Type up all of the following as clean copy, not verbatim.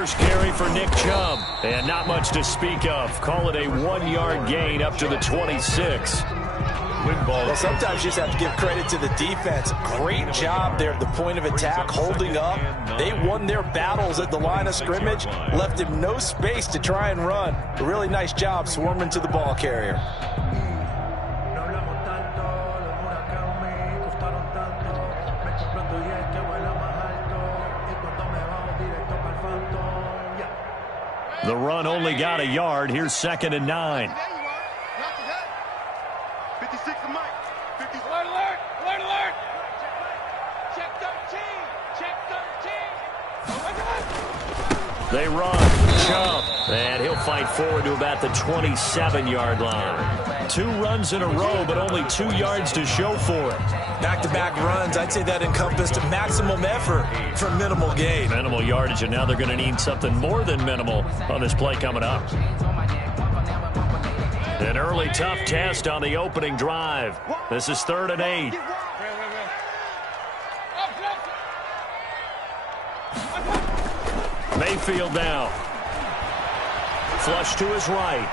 First carry for Nick Chubb. And not much to speak of. Call it a 1-yard gain up to the 26. Well, sometimes you just have to give credit to the defense. Great job there at the point of attack, holding up. They won their battles at the line of scrimmage, left him no space to try and run. A really nice job swarming to the ball carrier. The run only got a yard. Here's 2nd and 9. 56 to Mike. 50. Alert, alert, alert, alert. Check 13. Check 13. They run. Chubb. And he'll fight forward to about the 27-yard line. 2 runs in a row, but only 2 yards to show for it. Back-to-back runs, I'd say that encompassed maximum effort for minimal gain. Minimal yardage, and now they're going to need something more than minimal on this play coming up. An early tough test on the opening drive. This is 3rd and 8. Mayfield now. Flush to his right.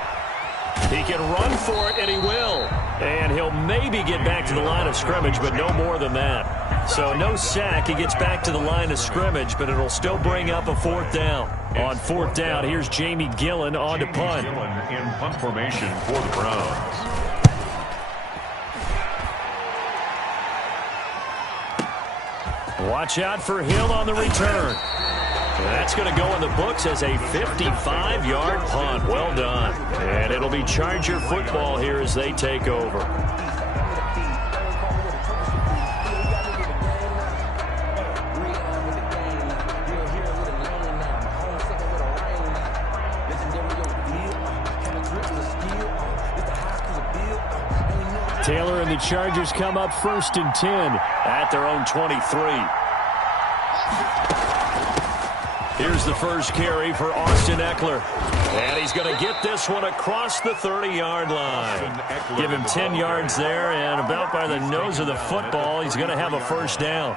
He can run for it, and he will. And he'll maybe get back to the line of scrimmage, but no more than that. So no sack. He gets back to the line of scrimmage, but it'll still bring up a 4th down. On 4th down, here's Jamie Gillen on to punt. Gillen in punt formation for the Browns. Watch out for Hill on the return. That's going to go in the books as a 55-yard punt. Well done. And it'll be Charger football here as they take over. Taylor and the Chargers come up 1st and 10 at their own 23. Here's the first carry for Austin Eckler. And he's going to get this one across the 30-yard line. Give him 10 yards there, and about by the nose of the football, he's going to have a 1st down.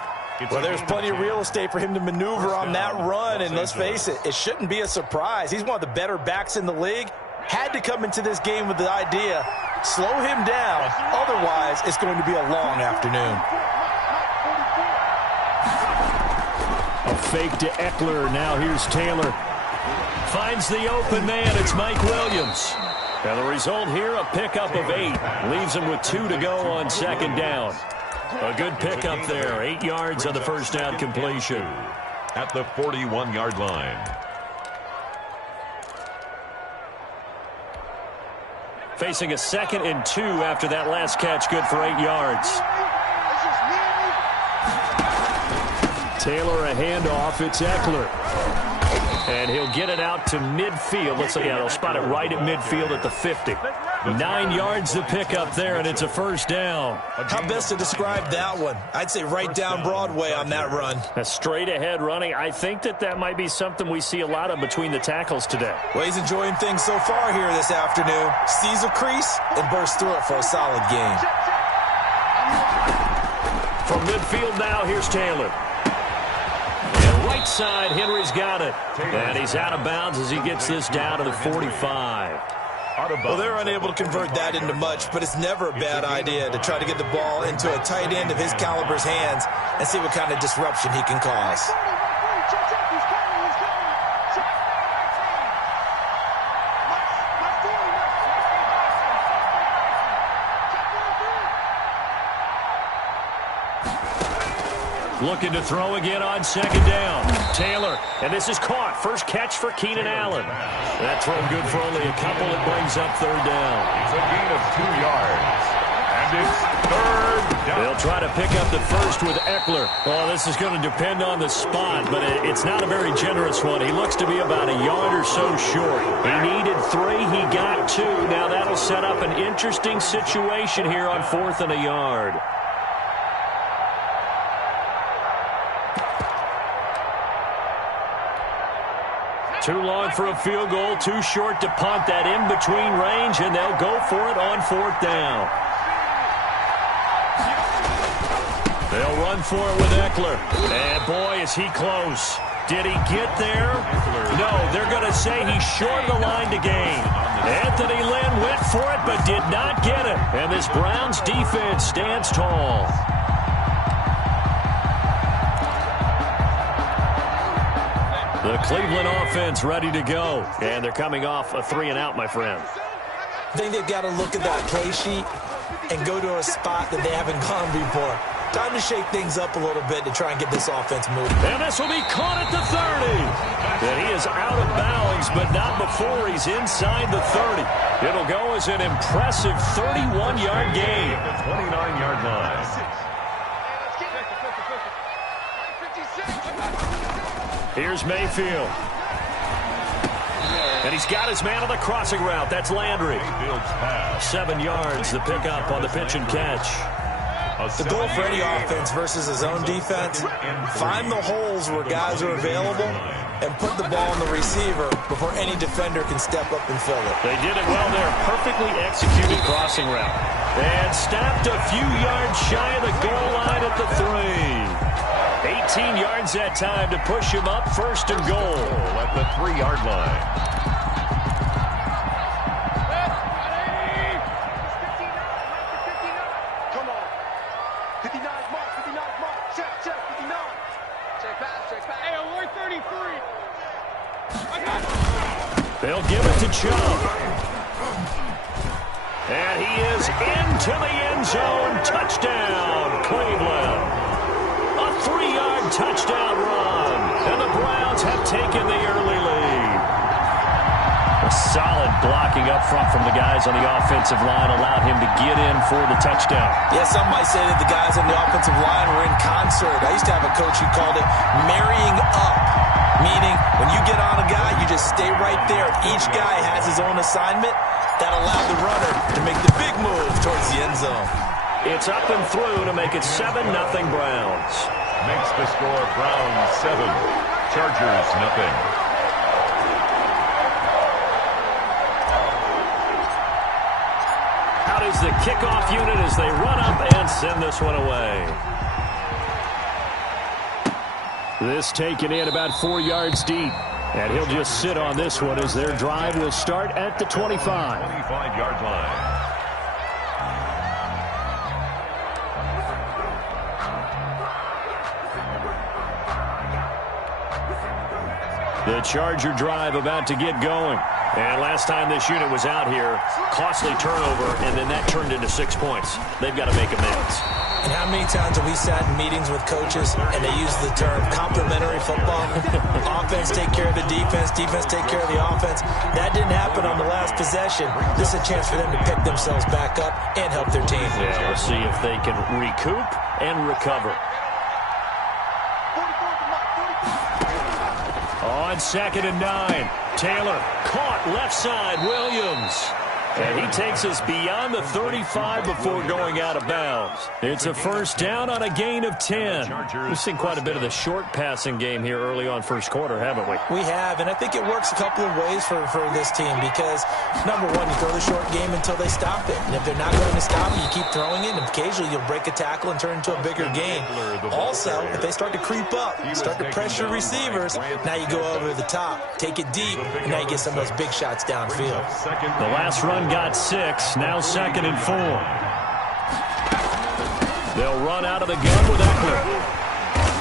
Well, there's plenty of real estate for him to maneuver on that run, and let's face it, it shouldn't be a surprise. He's one of the better backs in the league. Had to come into this game with the idea, slow him down, otherwise it's going to be a long afternoon. A fake to Eckler. Now here's Taylor. Finds the open man. It's Mike Williams. And the result here, a pickup of 8. Leaves him with 2 to go on 2nd down. A good pickup there. 8 yards on the 1st down completion. At the 41-yard line. Facing a 2nd and 2 after that last catch. Good for 8 yards. Taylor a handoff. It's Eckler. And he'll get it out to midfield. Let's say, yeah, they'll spot it right at midfield at the 50. 9 yards to pick up there, and it's a 1st down. How best to describe that one? I'd say right down Broadway on that run. A straight ahead running. I think that might be something we see a lot of between the tackles today. Well, he's enjoying things so far here this afternoon. Sees a crease and bursts through it for a solid gain. From midfield now, here's Taylor. Right side, Henry's got it. And he's out of bounds as he gets this down to the 45. Well, they're unable to convert that into much, but it's never a bad idea to try to get the ball into a tight end of his caliber's hands and see what kind of disruption he can cause. Looking to throw again on 2nd down. Taylor, and this is caught. First catch for Keenan Allen. That throw good for only a couple. It brings up 3rd down. It's a gain of 2 yards. And it's 3rd down. They'll try to pick up the first with Eckler. Well, this is going to depend on the spot, but it's not a very generous one. He looks to be about a yard or so short. He needed 3. He got 2. Now that'll set up an interesting situation here on 4th and a yard. Too long for a field goal, too short to punt. That in-between range, and they'll go for it on 4th down. They'll run for it with Eckler. And boy, is he close. Did he get there? No, they're going to say he's short of the line to gain. Anthony Lynn went for it but did not get it. And this Browns defense stands tall. The Cleveland offense ready to go. And they're coming off a 3-and-out, my friend. I think they've got to look at that play sheet and go to a spot that they haven't gone before. Time to shake things up a little bit to try and get this offense moving. And this will be caught at the 30. And he is out of bounds, but not before he's inside the 30. It'll go as an impressive 31-yard gain. 29-yard line. Here's Mayfield. And he's got his man on the crossing route. That's Landry. 7 yards, the pickup on the pitch and catch. The goal for any offense versus his own defense, find the holes where guys are available and put the ball on the receiver before any defender can step up and fill it. They did it well there. Perfectly executed crossing route. And stopped a few yards shy of the goal line at the 3. 18 yards that time to push him up, first and goal. At the 3-yard line. They'll give it to Chubb. And he is into the end zone. Touchdown, Cleveland. A 3-yard touchdown run. And the Browns have taken the early lead. A solid blocking up front from the guys on the offensive line allowed him to get in for the touchdown. Yeah, some might say that the guys on the offensive line were in concert. I used to have a coach who called it marrying up. Meaning, when you get on a guy, you just stay right there. Each guy has his own assignment. That allowed the runner to make the big move towards the end zone. It's up and through to make it 7-0 Browns. Makes the score Browns 7, Chargers nothing. Out is the kickoff unit as they run up and send this one away. This taken in about 4 yards deep. And he'll just sit on this one as their drive will start at the 25. 25-yard line. The Charger drive about to get going. And last time this unit was out here, costly turnover, and then that turned into 6 points. They've got to make amends. And how many times have we sat in meetings with coaches and they use the term complementary football? Offense take care of the defense, defense take care of the offense. That didn't happen on the last possession. This is a chance for them to pick themselves back up and help their team. Yeah, we'll see if they can recoup and recover. On 2nd and 9, Taylor caught left side, Williams. And he takes us beyond the 35 before going out of bounds. It's a first down on a gain of 10. We've seen quite a bit of the short passing game here early on first quarter, haven't we? We have, and I think it works a couple of ways for this team because, number one, you throw the short game until they stop it. And if they're not going to stop it, you keep throwing it, and occasionally you'll break a tackle and turn into a bigger gain. Also, if they start to creep up, start to pressure receivers, now you go over the top, take it deep, and now you get some of those big shots downfield. The last run got 6, now 2nd and 4. They'll run out of the gun with Eckler.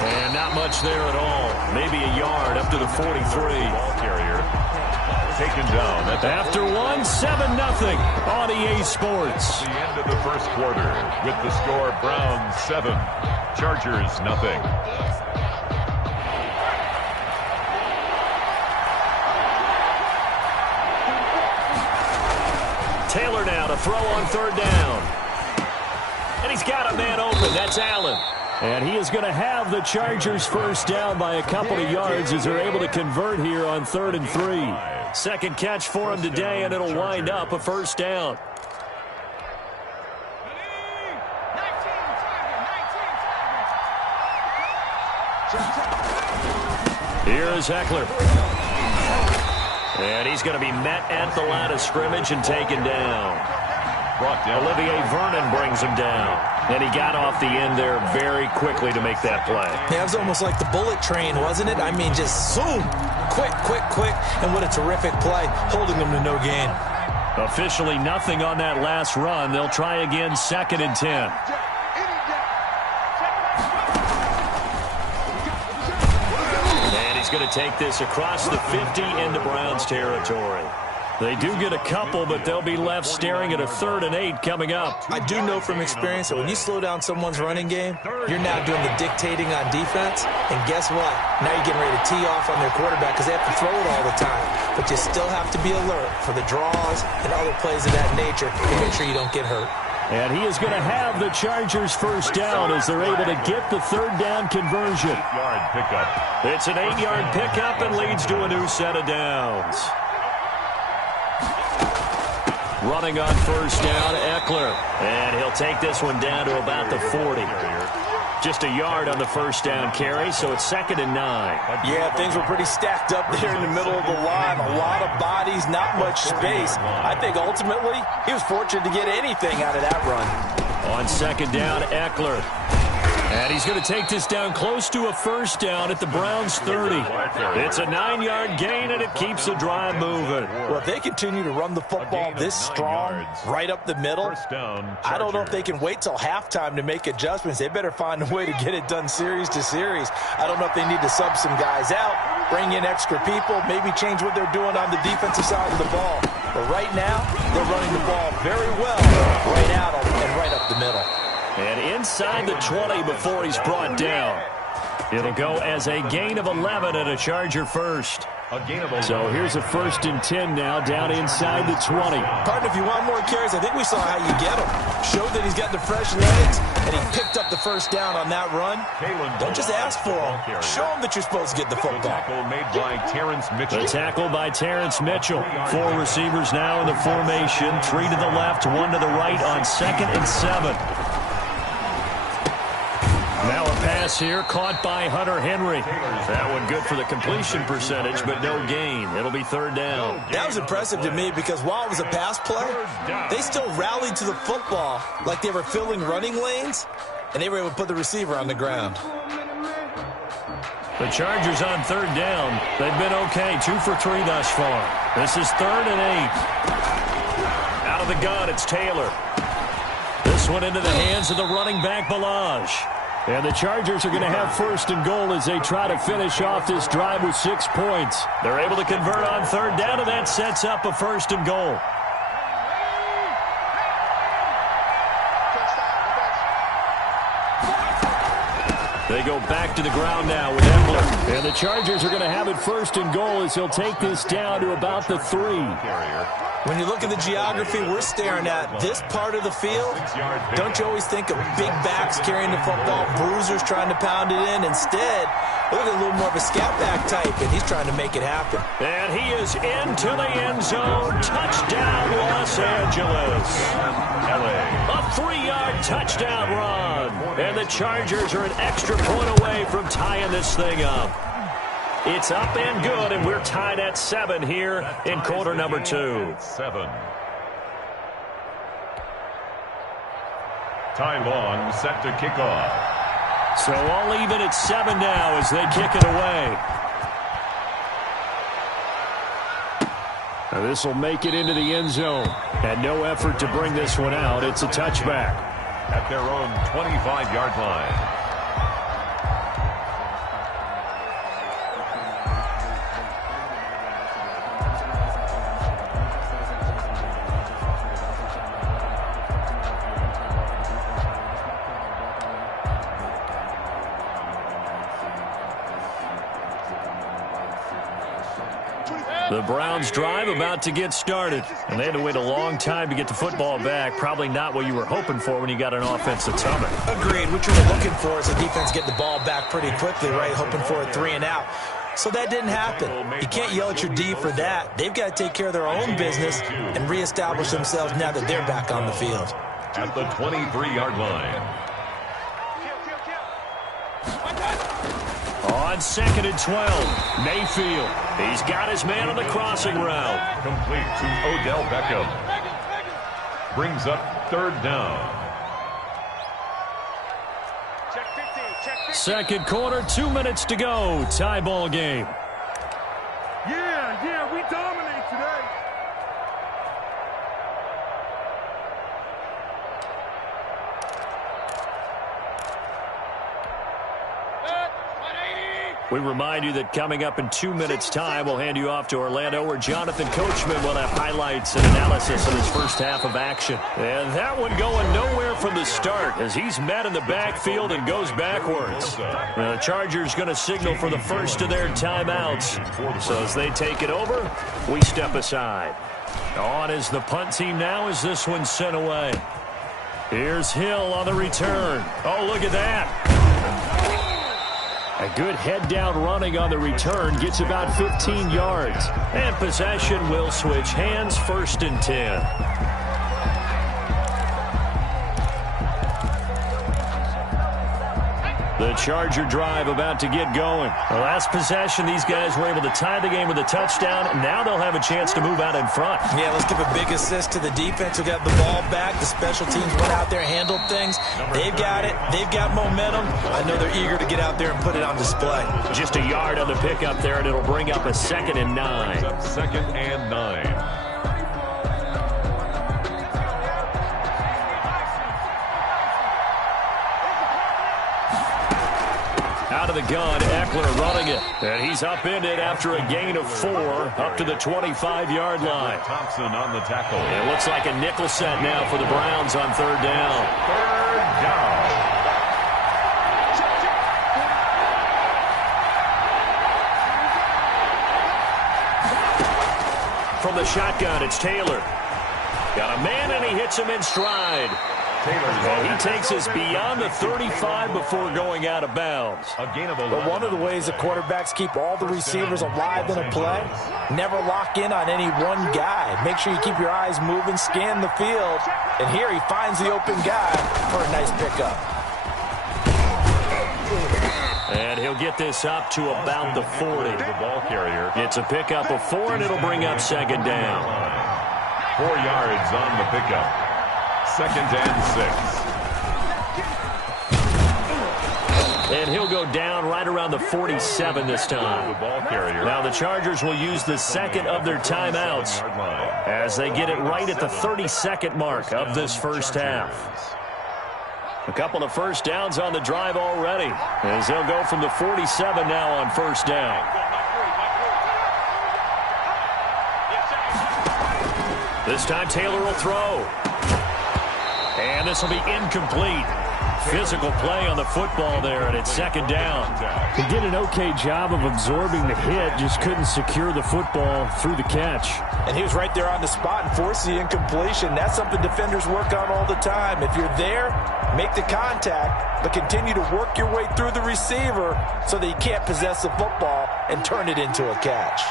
And not much there at all. Maybe a yard up to the 43. Ball carrier taken down. After 1, 7-0 on EA Sports. The end of the first quarter with the score Browns 7, Chargers nothing. Taylor now to throw on 3rd down. And he's got a man open. That's Allen. And he is going to have the Chargers first down by a couple of yards as they're able to convert here on 3rd and 3. Second catch for him today, and it'll wind up a first down. Here's Eckler. And he's going to be met at the line of scrimmage and taken down. Brought down. Olivier Vernon brings him down. And he got off the end there very quickly to make that play. Yeah, it was almost like the bullet train, wasn't it? I mean, just zoom. Quick, quick, quick. And what a terrific play, holding them to no gain. Officially nothing on that last run. They'll try again, 2nd and 10. And he's going to take this across the 50 into Browns territory. They do get a couple, but they'll be left staring at a 3rd and 8 coming up. I do know from experience that when you slow down someone's running game, you're now doing the dictating on defense. And guess what? Now you're getting ready to tee off on their quarterback because they have to throw it all the time. But you still have to be alert for the draws and other plays of that nature to make sure you don't get hurt. And he is going to have the Chargers first down as they're able to get the 3rd down conversion. 8-yard pickup. It's an 8-yard pickup and leads to a new set of downs. Running on first down, Eckler. And he'll take this one down to about the 40. Just a yard on the first down carry, so it's 2nd and 9. Yeah, things were pretty stacked up there in the middle of the line. A lot of bodies, not much space. I think ultimately he was fortunate to get anything out of that run. On 2nd down, Eckler. And he's going to take this down close to a first down at the Browns' 30. It's a 9-yard gain, and it keeps the drive moving. Well, if they continue to run the football this strong, right up the middle, I don't know if they can wait till halftime to make adjustments. They better find a way to get it done series to series. I don't know if they need to sub some guys out, bring in extra people, maybe change what they're doing on the defensive side of the ball. But right now, they're running the ball very well right out and right up the middle. And inside the 20 before he's brought down. It'll go as a gain of 11 and a Charger first. So here's a 1st and 10 now down inside the 20. Partner, if you want more carries, I think we saw how you get him. Showed that he's got the fresh legs, and he picked up the first down on that run. Don't just ask for him. Show him that you're supposed to get the football. Tackle made by Terrence Mitchell. The tackle by Terrence Mitchell. 4 receivers now in the formation. 3 to the left, 1 to the right on 2nd and 7. Now a pass here caught by Hunter Henry. That one good for the completion percentage, but no gain. It'll be 3rd down. That was impressive to me because while it was a pass play, they still rallied to the football like they were filling running lanes, and they were able to put the receiver on the ground. The Chargers on 3rd down. They've been okay, 2 for 3 thus far. This is 3rd and 8. Out of the gun, it's Taylor. This one into the hands of the running back, Balaj. And the Chargers are going to have 1st and goal as they try to finish off this drive with 6 points. They're able to convert on 3rd down, and that sets up a 1st and goal. They go back to the ground now with Eckler. And the Chargers are going to have it 1st and goal as he'll take this down to about the 3. When you look at the geography we're staring at, this part of the field, don't you always think of big backs carrying the football, bruisers trying to pound it in? Instead, look at a little more of a scat back type, and he's trying to make it happen. And he is into the end zone. Touchdown, Los Angeles. A 3-yard touchdown run. And the Chargers are an extra point away from tying this thing up. It's up and good, and we're tied at 7 here in quarter number 2. 7. Ty Long set to kick off. So all even at 7 now as they kick it away. Now this will make it into the end zone. And no effort to bring this one out. It's a touchback. At their own 25-yard line. The Browns drive about to get started. And they had to wait a long time to get the football back. Probably not what you were hoping for when you got an offensive summit. Agreed. What you were looking for is the defense getting the ball back pretty quickly, right? Hoping for a 3 and out. So that didn't happen. You can't yell at your D for that. They've got to take care of their own business and reestablish themselves now that they're back on the field. At the 23-yard line. On 2nd and 12, Mayfield. He's got his man on the crossing route. Complete to Odell Beckham. Brings up 3rd down. Second quarter, 2 minutes to go. Tie ball game. Yeah, we dominate today. We remind you that coming up in 2 minutes' time, we'll hand you off to Orlando, where Jonathan Coachman will have highlights and analysis of his first half of action. And that one going nowhere from the start as he's met in the backfield and goes backwards. The Chargers going to signal for the first of their timeouts. So as they take it over, we step aside. On is the punt team now as this one's sent away. Here's Hill on the return. Oh, look at that. A good head-down running on the return gets about 15 yards. And possession will switch hands, 1st and 10. The Charger drive about to get going. The last possession, these guys were able to tie the game with a touchdown. Now they'll have a chance to move out in front. Yeah, let's give a big assist to the defense who got the ball back. The special teams went out there, handled things. They've got it. They've got momentum. I know they're eager to get out there and put it on display. Just a yard on the pickup there, and it'll bring up a 2nd and 9. 2nd and 9. Out of the gun, Eckler running it. And he's upended after a gain of 4 up to the 25-yard line. Thompson on the tackle. It looks like a nickel set now for the Browns on 3rd down. 3rd down. From the shotgun, it's Taylor. Got a man, and he hits him in stride. And he takes us beyond the 35 before going out of bounds. But one of the ways the quarterbacks keep all the receivers alive in a play, never lock in on any one guy. Make sure you keep your eyes moving, scan the field. And here he finds the open guy for a nice pickup. And he'll get this up to about the 40. The ball carrier. It's a pickup of 4, and it'll bring up 2nd down. 4 yards on the pickup. 2nd and 6. And he'll go down right around the 47 this time. The ball carrier. Now the Chargers will use the 2nd of their timeouts as they get it right at the 32nd mark of this first half. A couple of first downs on the drive already as they'll go from the 47 now on 1st down. This time Taylor will throw. And this will be incomplete. Physical play on the football there, and it's 2nd down. He did an okay job of absorbing the hit, just couldn't secure the football through the catch. And he was right there on the spot and forced the incompletion. That's something defenders work on all the time. If you're there, make the contact, but continue to work your way through the receiver so that you can't possess the football and turn it into a catch.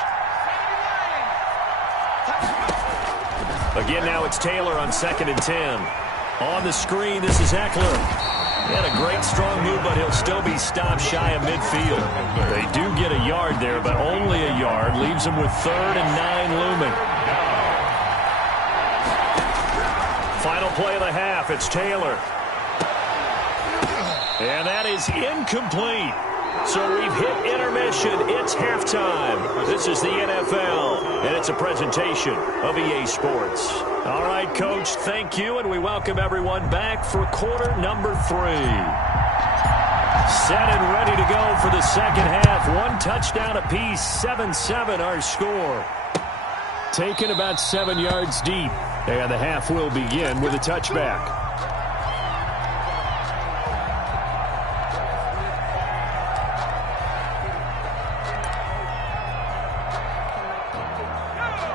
Again, now it's Taylor on 2nd and 10. On the screen, this is Eckler. He had a great strong move, but he'll still be stopped shy of midfield. They do get a yard there, but only a yard. Leaves them with 3rd and 9 looming. Final play of the half, it's Taylor. And that is incomplete. So we've hit intermission. It's halftime. This is the NFL, and it's a presentation of EA Sports. All right, Coach, thank you, and we welcome everyone back for quarter number 3. Set and ready to go for the second half. 1 touchdown apiece, 7-7 our score. Taken about 7 yards deep, and the half will begin with a touchback.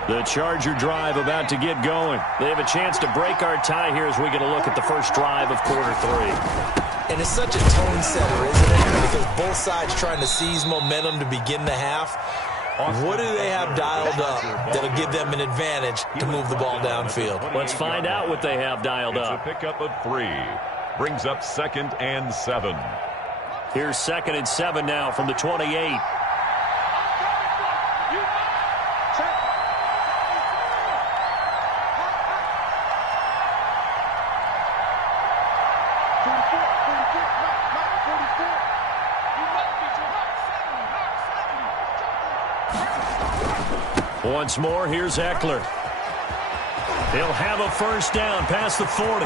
The Charger drive about to get going. They have a chance to break our tie here as we get a look at the first drive of quarter 3. And it's such a tone setter, isn't it? Because both sides trying to seize momentum to begin the half. What do they have dialed up that'll give them an advantage to move the ball downfield? Let's find out what they have dialed up. It's a pickup of 3. Brings up 2nd and 7. Here's 2nd and 7 now from the 28. Once more, here's Eckler. He'll have a first down past the 40.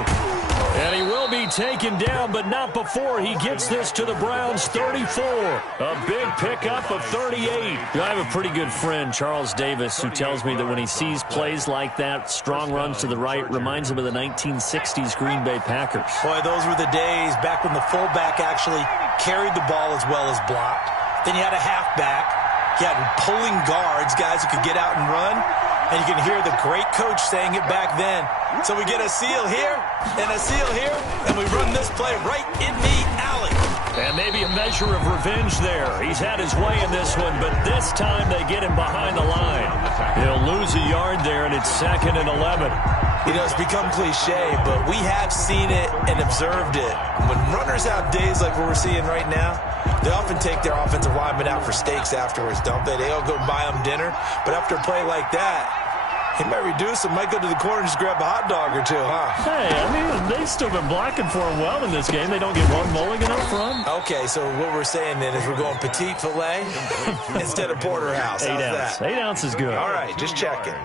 And he will be taken down, but not before he gets this to the Browns' 34. A big pickup of 38. I have a pretty good friend, Charles Davis, who tells me that when he sees plays like that, strong runs to the right, reminds him of the 1960s Green Bay Packers. Boy, those were the days back when the fullback actually carried the ball as well as blocked. Then you had a halfback. You had pulling guards, guys who could get out and run. And you can hear the great coach saying it back then. So we get a seal here and a seal here, and we run this play right in the alley. And maybe a measure of revenge there. He's had his way in this one, but this time they get him behind the line. He'll lose a yard there, and it's 2nd and 11. You know, it's become cliche, but we have seen it and observed it. When runners have days like what we're seeing right now, they often take their offensive linemen out for steaks afterwards, don't they? They all go buy them dinner. But after a play like that, he might reduce them, might go to the corner and just grab a hot dog or two, huh? Hey, I mean, they've still been blocking for him well in this game. They don't get one mulligan up front. Okay, so what we're saying then is we're going petite filet instead of porterhouse. How's that? 8 ounce is good. All right, just checking.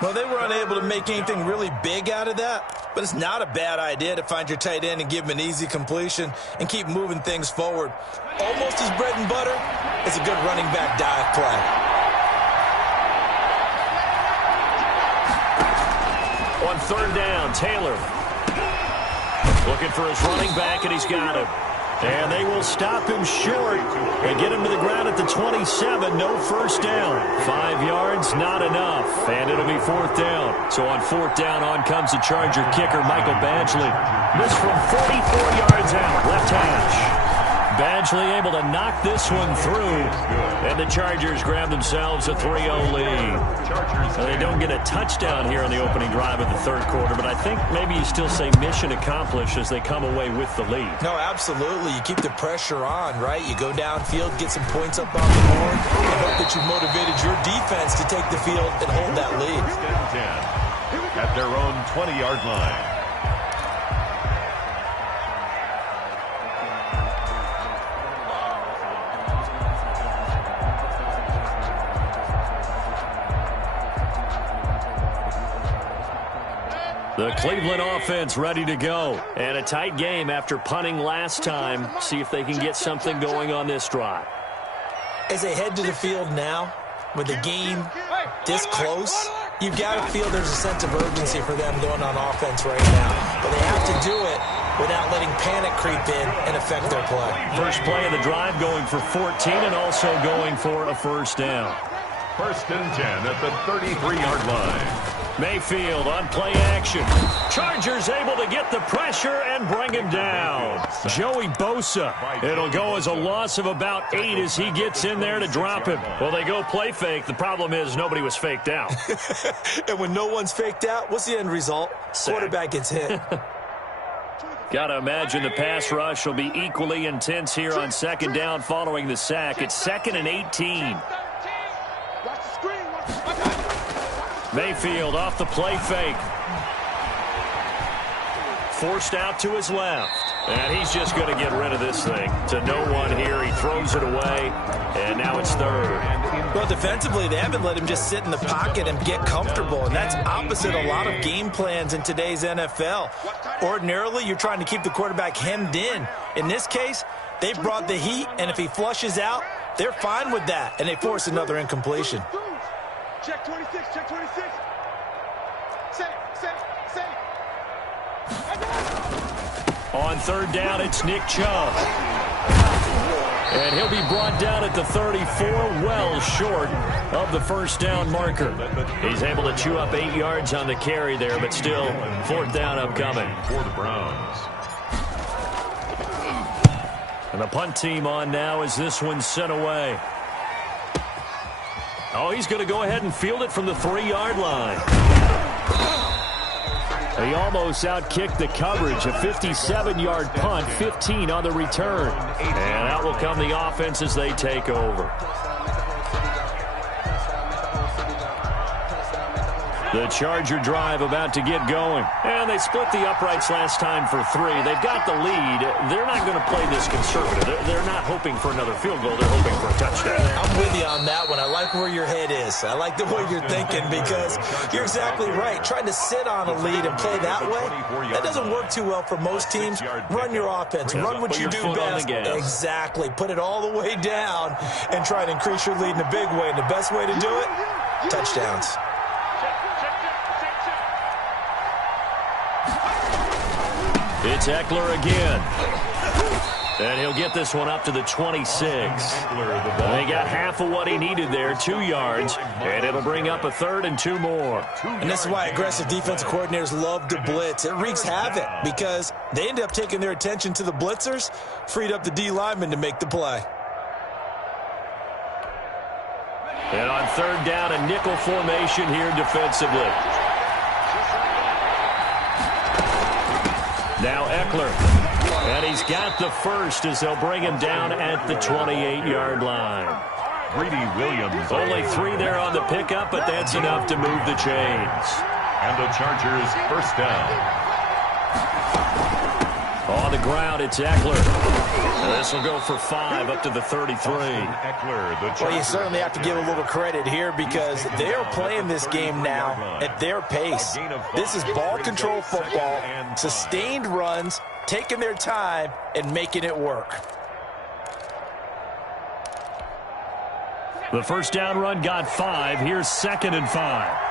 Well, they were unable to make anything really big out of that, but it's not a bad idea to find your tight end and give him an easy completion and keep moving things forward. Almost his bread and butter. It's a good running back dive play. On 3rd down, Taylor looking for his running back, and he's got him. And they will stop him short and get him to the ground at the 27. No first down. 5 yards, not enough. And it'll be 4th down. So on 4th down, on comes the Charger kicker, Michael Badgley. Missed from 44 yards out, left hash. Badgley able to knock this one through. And the Chargers grab themselves a 3-0 lead. So they don't get a touchdown here on the opening drive of the 3rd quarter, but I think maybe you still say mission accomplished as they come away with the lead. No, absolutely. You keep the pressure on, right? You go downfield, get some points up on the board, and hope that you motivated your defense to take the field and hold that lead. At their own 20-yard line. The Cleveland offense ready to go. And a tight game after punting last time. See if they can get something going on this drive. As they head to the field now, with the game this close, you've got to feel there's a sense of urgency for them going on offense right now. But they have to do it without letting panic creep in and affect their play. First play of the drive going for 14 and also going for a first down. 1st and 10 at the 33-yard line. Mayfield on play action. Chargers able to get the pressure and bring him down. Joey Bosa. It'll go as a loss of about 8 as he gets in there to drop him. Well, they go play fake. The problem is nobody was faked out. And when no one's faked out, what's the end result? Sack. Quarterback gets hit. Got to imagine the pass rush will be equally intense here on 2nd down following the sack. It's 2nd and 18. Mayfield off the play fake. Forced out to his left. And he's just going to get rid of this thing. To no one here. He throws it away. And now it's 3rd. Well, defensively, they haven't let him just sit in the pocket and get comfortable. And that's opposite a lot of game plans in today's NFL. Ordinarily, you're trying to keep the quarterback hemmed in. In this case, they brought the heat. And if he flushes out, they're fine with that. And they force another incompletion. Check 26, check 26. Set. On 3rd down, it's Nick Chubb. And he'll be brought down at the 34, well short of the first down marker. He's able to chew up 8 yards on the carry there, but still 4th down upcoming. For the Browns. And the punt team on now as this one's sent away. Oh, he's going to go ahead and field it from the 3-yard line. He almost outkicked the coverage. A 57-yard punt, 15 on the return. And out will come the offense as they take over. The Charger drive about to get going. And they split the uprights last time for 3. They've got the lead. They're not going to play this conservative. They're not hoping for another field goal. They're hoping for a touchdown. I'm with you on that one. I like where your head is. I like the way you're thinking because you're exactly right. Trying to sit on a lead and play that way, that doesn't work too well for most teams. Run your offense. Run what you do best. Exactly. Put it all the way down and try to increase your lead in a big way. And the best way to do it, touchdowns. It's Eckler again. And he'll get this one up to the 26. They got half of what he needed there, 2 yards. And it'll bring up a 3rd and 2 more. And this is why aggressive defensive coordinators love to blitz. It wreaks havoc because they end up taking their attention to the blitzers, freed up the D lineman to make the play. And on 3rd down, a nickel formation here defensively. Now Eckler, and he's got the first as they'll bring him down at the 28-yard line. Greedy Williams. Only 3 there on the pickup, but that's enough to move the chains. And the Chargers first down. On the ground, it's Eckler. This will go for 5 up to the 33. Well, you certainly have to give a little credit here because they are playing this game now at their pace. This is ball control football, sustained runs, taking their time, and making it work. The first down run got 5. Here's 2nd and 5.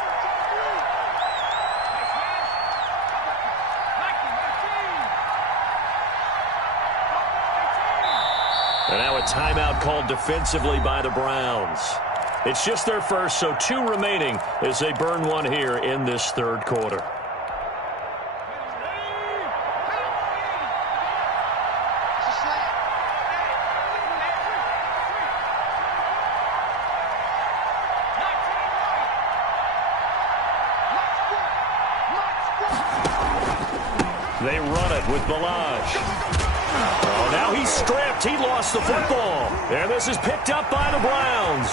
And now a timeout called defensively by the Browns. It's just their first, so 2 remaining as they burn one here in this 3rd quarter. They run it with Balaj. Oh, now he's stripped. He lost the football. And this is picked up by the Browns.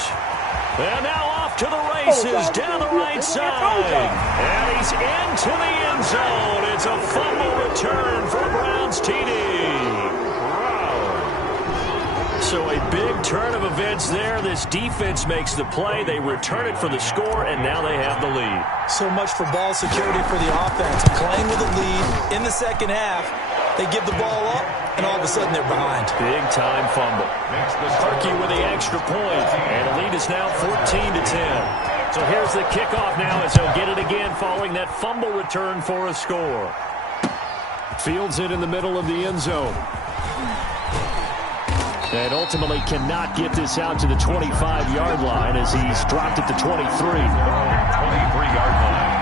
And now off to the races down the right side. And he's into the end zone. It's a fumble return for a Browns TD. So a big turn of events there. This defense makes the play. They return it for the score, and now they have the lead. So much for ball security for the offense. Playing with a lead in the second half. They give the ball up, and all of a sudden they're behind. Big-time fumble. Harkey with the extra point, and the lead is now 14-10. So here's the kickoff now as they'll get it again following that fumble return for a score. Fields it in the middle of the end zone. And ultimately cannot get this out to the 25-yard line as he's dropped at the 23. 23-yard line.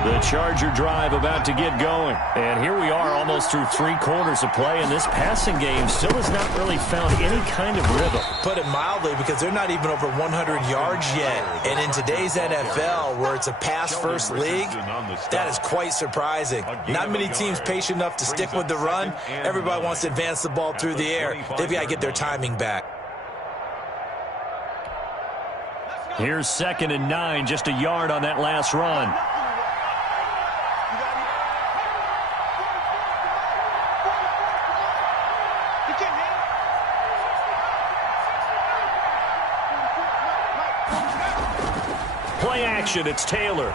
The Charger drive about to get going. And here we are almost through 3 quarters of play, and this passing game still has not really found any kind of rhythm. Put it mildly, because they're not even over 100 yards yet. And in today's NFL, where it's a pass-first league, that is quite surprising. Not many teams patient enough to stick with the run. Everybody wants to advance the ball through the air. They've got to get their timing back. Here's 2nd and 9, just a yard on that last run. Play action, it's Taylor.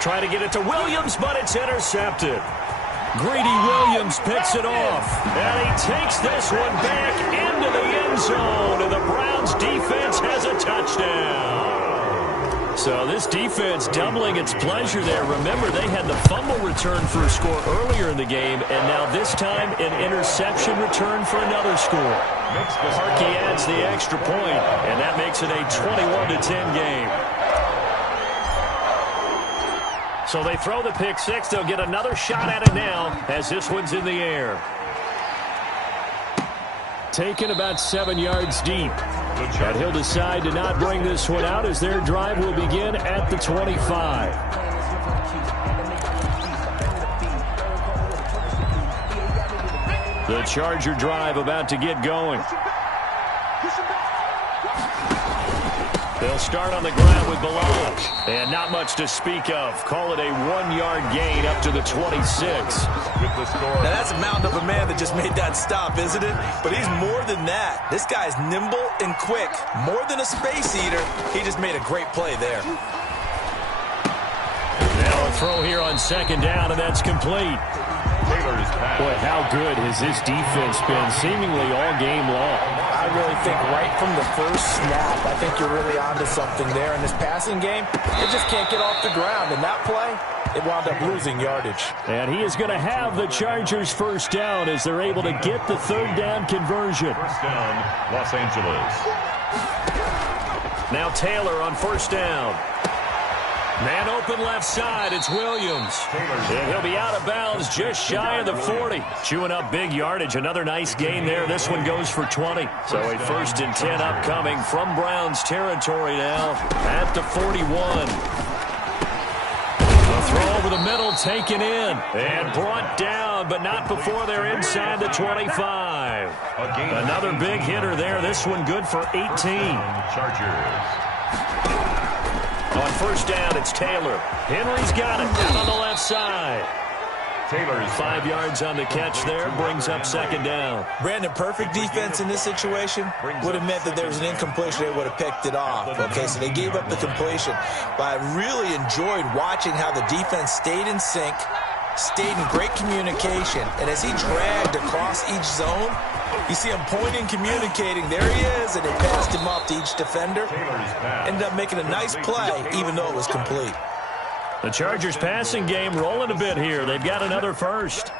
Try to get it to Williams, but it's intercepted. Greedy Williams picks it off, and he takes this one back into the end zone, and the Browns defense has a touchdown. So this defense doubling its pleasure there. Remember, they had the fumble return for a score earlier in the game, and now this time an interception return for another score. Harkey adds the extra point, and that makes it a 21-10 game. So they throw the pick 6. They'll get another shot at it now as this one's in the air. Taken about 7 yards deep. And he'll decide to not bring this one out as their drive will begin at the 25. The Charger drive about to get going. They'll start on the ground with Balaj. And not much to speak of. Call it a 1-yard gain up to the 26. With the score. Now that's a mountain of a man that just made that stop, isn't it? But he's more than that. This guy's nimble and quick. More than a space eater. He just made a great play there. Now a throw here on second down, and that's complete. Taylor's pass. Boy, how good has this defense been seemingly all game long? I really think right from the first snap, I think you're really onto something there. In this passing game, they just can't get off the ground. In that play, it wound up losing yardage. And he is going to have the Chargers first down as they're able to get the third down conversion. First down, Los Angeles. Now Taylor on first down. Man open left side, it's Williams. And he'll be out of bounds just shy of the 40. Chewing up big yardage, another nice gain there. This one goes for 20. So a 1st and 10 upcoming from Browns territory now at the 41. A throw over the middle, taken in, and brought down, but not before they're inside the 25. Another big hitter there. This one good for 18. Chargers. On first down, it's Taylor. Henry's got it down on the left side. Taylor's 5 yards on the catch there, brings up second down. Brandon, perfect defense in this situation would have meant that there was an incompletion. They would have picked it off. Okay, so they gave up the completion. But I really enjoyed watching how the defense stayed in sync, stayed in great communication. And as he dragged across each zone, you see him pointing, communicating. There he is, and they passed him off to each defender. Ended up making a nice play, even though it was complete. The Chargers passing game rolling a bit here. They've got another first.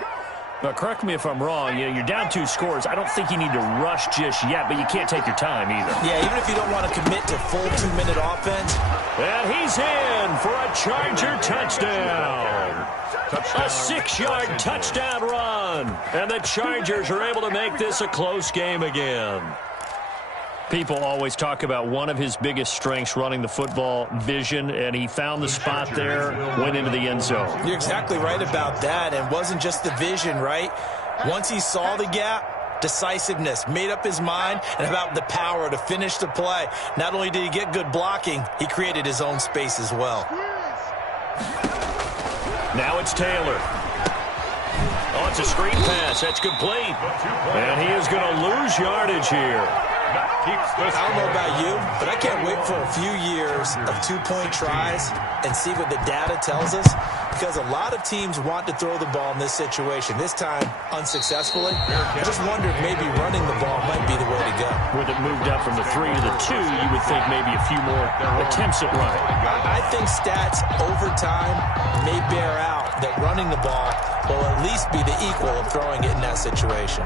Now, correct me if I'm wrong. You're down 2 scores. I don't think you need to rush just yet, but you can't take your time either. Yeah, even if you don't want to commit to full 2-minute offense. And he's in for a Charger touchdown. A 6-yard touchdown run. And the Chargers are able to make this a close game again. People always talk about one of his biggest strengths running the football, vision, and he found the spot there, went into the end zone. You're exactly right about that, and it wasn't just the vision, right? Once he saw the gap, decisiveness, made up his mind, and about the power to finish the play. Not only did he get good blocking, he created his own space as well. Now it's Taylor. Oh, it's a screen pass. That's complete. And he is going to lose yardage here. I don't know about you, but I can't wait for a few years of 2-point tries and see what the data tells us, because a lot of teams want to throw the ball in this situation. This time, unsuccessfully. I just wonder if maybe running the ball might be the way to go. With it moved up from the 3 to the 2, you would think maybe a few more attempts at running. I think stats over time may bear out that running the ball will at least be the equal of throwing it in that situation.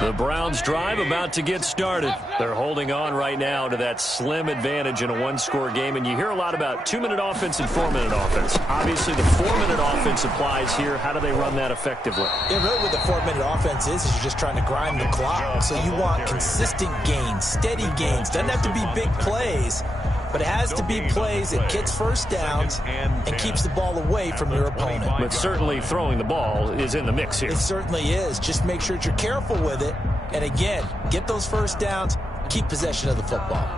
The Browns drive about to get started. They're holding on right now to that slim advantage in a 1-score game, and you hear a lot about 2-minute offense and 4-minute offense. Obviously, the 4-minute offense applies here. How do they run that effectively? Yeah, really what the 4-minute offense is you're just trying to grind the clock. So you want consistent gains, steady gains. Doesn't have to be big plays, but it has to be plays that gets first downs and keeps the ball away from your opponent. But certainly throwing the ball is in the mix here. It certainly is. Just make sure that you're careful with it. And again, get those first downs, keep possession of the football.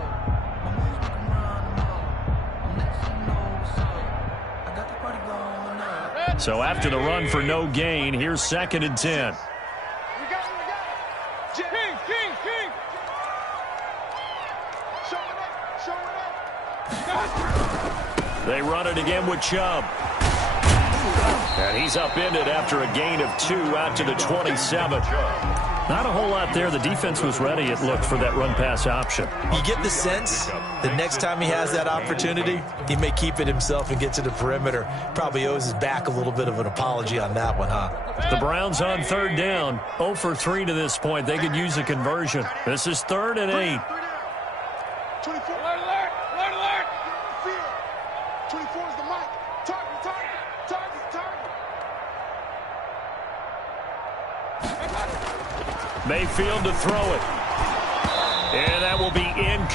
So after the run for no gain, here's 2nd and 10. They run it again with Chubb. And he's upended after a gain of 2 out to the 27. Not a whole lot there. The defense was ready, it looked, for that run-pass option. You get the sense that next time he has that opportunity, he may keep it himself and get to the perimeter. Probably owes his back a little bit of an apology on that one, huh? The Browns on 3rd down. 0 for 3 to this point. They could use a conversion. This is 3rd and 8. 24. Alert! Alert! Alert! Field. 24 is the mic. Target! Target! Target! Target! Mayfield to throw it. And that will be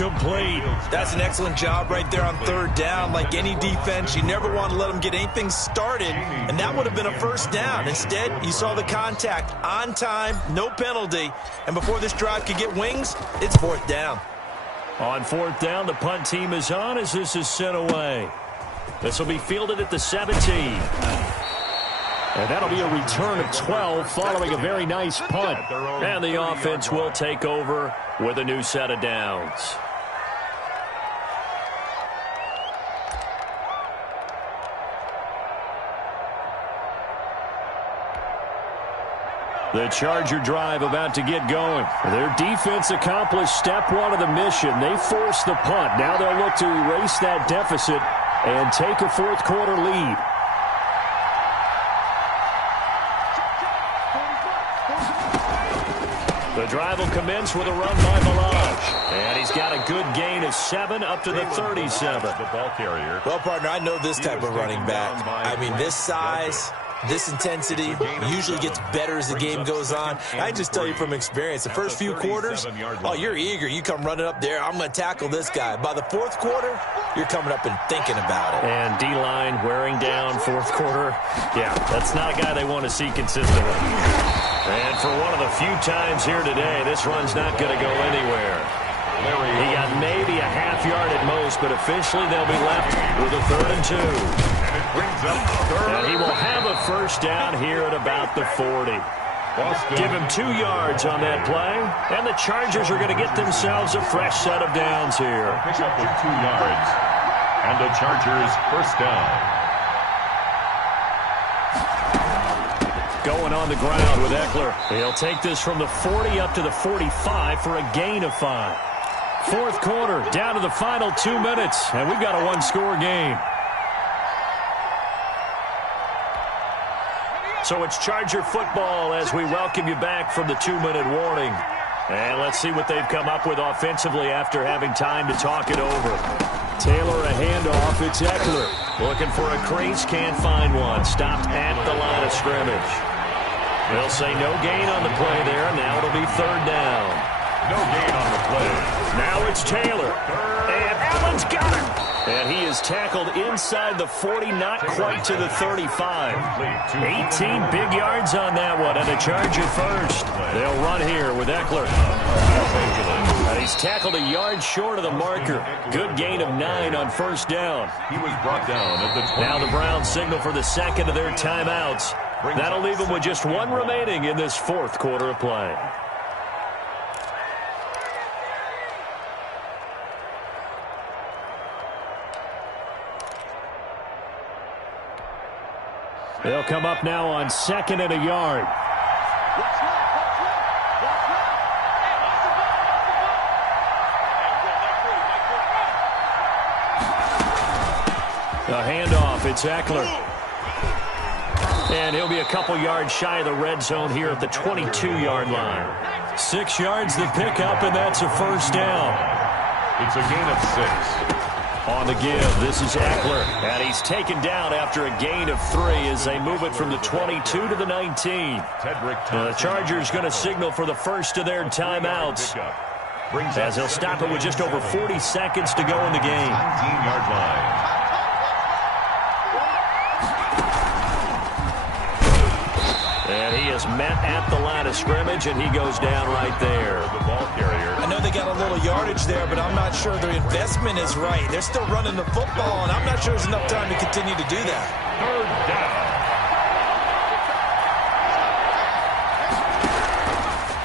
complete. That's an excellent job right there on third down. Like any defense, you never want to let them get anything started, and that would have been a first down. Instead, you saw the contact on time, no penalty, and before this drive could get wings, it's fourth down. On fourth down, the punt team is on as this is sent away. This will be fielded at the 17. And that'll be a return of 12 following a very nice punt. And the offense will take over with a new set of downs. The Charger drive about to get going. Their defense accomplished step one of the mission. They forced the punt. Now they'll look to erase that deficit and take a fourth quarter lead. The drive will commence with a run by Melange. And he's got a good gain of 7 up to the 37. The ball carrier. Well, partner, I know this type of running back. I mean, this size, this intensity usually gets better as the game goes on. I just tell you from experience, the first few quarters, oh, you're eager. You come running up there, I'm going to tackle this guy. By the fourth quarter, you're coming up and thinking about it. And D-line wearing down fourth quarter. Yeah, that's not a guy they want to see consistently. And for one of the few times here today, this run's not going to go anywhere. He got maybe a half yard at most, but officially they'll be left with a 3rd and 2. And he will have a first down here at about the 40. Give him 2 yards on that play, and the Chargers are going to get themselves a fresh set of downs here. Pick up with 2 yards, and the Chargers first down. Going on the ground with Eckler. He'll take this from the 40 up to the 45 for a gain of 5. Fourth quarter, down to the final 2 minutes, and we've got a one-score game. So it's Charger football as we welcome you back from the 2-minute warning. And let's see what they've come up with offensively after having time to talk it over. Taylor a handoff. It's Eckler. Looking for a crease. Can't find one. Stopped at the line of scrimmage. They'll say no gain on the play there. Now it'll be 3rd down. No gain on the play. Now it's Taylor. And Allen's got it. And he is tackled inside the 40, not quite to the 35. 18 big yards on that one, and a Charger first. They'll run here with Eckler. And he's tackled a yard short of the marker. Good gain of 9 on first down. He was brought down at the 20. Now the Browns signal for the second of their timeouts. That'll leave them with just 1 remaining in this fourth quarter of play. They'll come up now on 2nd and a yard. A handoff, it's Eckler. And he'll be a couple yards shy of the red zone here at the 22-yard line. 6 yards the pickup, and that's a first down. It's a gain of 6. On the give, this is Eckler, and he's taken down after a gain of 3 as they move it from the 22 to the 19. The Chargers going to signal for the first of their timeouts, as they'll stop it with just over 40 seconds to go in the game. 19-yard line. And he is met at the line of scrimmage, and he goes down right there. The ball carrier. I know they got a little yardage there, but I'm not sure their investment is right. They're still running the football, and I'm not sure there's enough time to continue to do that. 3rd down.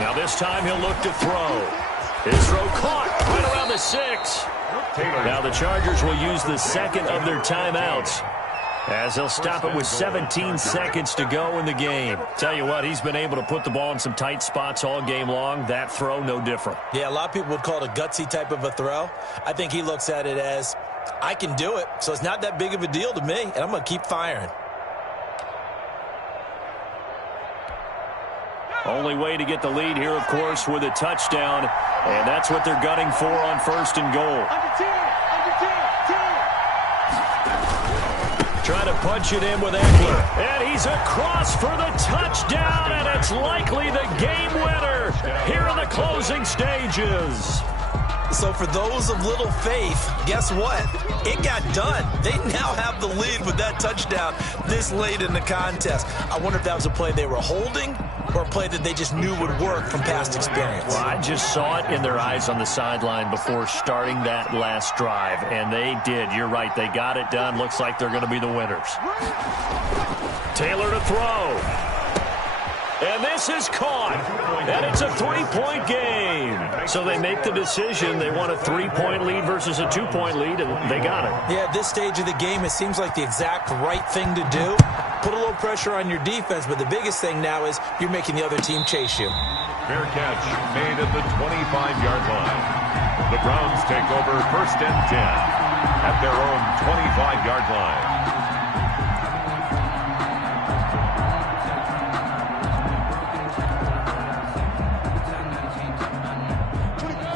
Now this time he'll look to throw. His throw caught right around the 6. Now the Chargers will use the second of their timeouts, as they'll stop it with 17 seconds to go in the game. Tell you what, he's been able to put the ball in some tight spots all game long. That throw, no different. Yeah, a lot of people would call it a gutsy type of a throw. I think he looks at it as, I can do it, so it's not that big of a deal to me, and I'm going to keep firing. Only way to get the lead here, of course, with a touchdown, and that's what they're gunning for on 1st and goal. Trying to punch it in with Eckler. And he's across for the touchdown, and it's likely the game winner here in the closing stages. So for those of little faith, guess what? It got done. They now have the lead with that touchdown this late in the contest. I wonder if that was a play they were holding or a play that they just knew would work from past experience. Well, I just saw it in their eyes on the sideline before starting that last drive, and they did. You're right. They got it done. Looks like they're going to be the winners. Taylor to throw. And this is caught. And it's a 3-point game. So they make the decision. They want a 3-point lead versus a 2-point lead, and they got it. Yeah, at this stage of the game, it seems like the exact right thing to do. Put a little pressure on your defense, but the biggest thing now is you're making the other team chase you. Fair catch made at the 25-yard line. The Browns take over 1st and 10 at their own 25-yard line.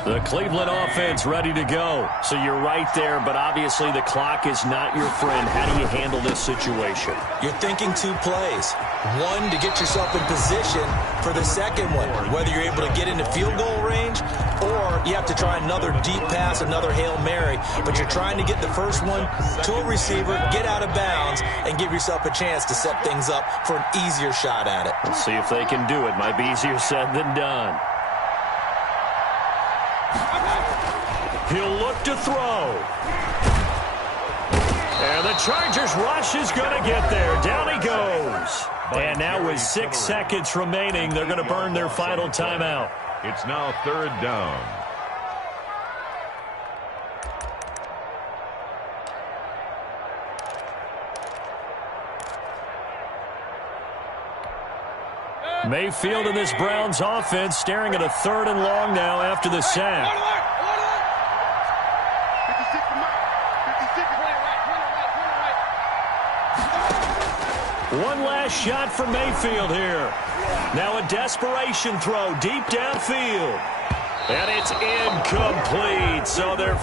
The Cleveland offense ready to go. So you're right there, but obviously the clock is not your friend. How do you handle this situation? You're thinking 2 plays. One, to get yourself in position for the second one, whether you're able to get into field goal range or you have to try another deep pass, another Hail Mary. But you're trying to get the first one to a receiver, get out of bounds, and give yourself a chance to set things up for an easier shot at it. Let's see if they can do it. Might be easier said than done. He'll look to throw. And the Chargers rush is going to get there. Down he goes. And now with 6 seconds remaining, they're going to burn their final timeout. It's now 3rd down. Mayfield and this Browns offense staring at a 3rd and long now after the sack. One last shot for Mayfield here. Now a desperation throw deep downfield. And it's incomplete. So they're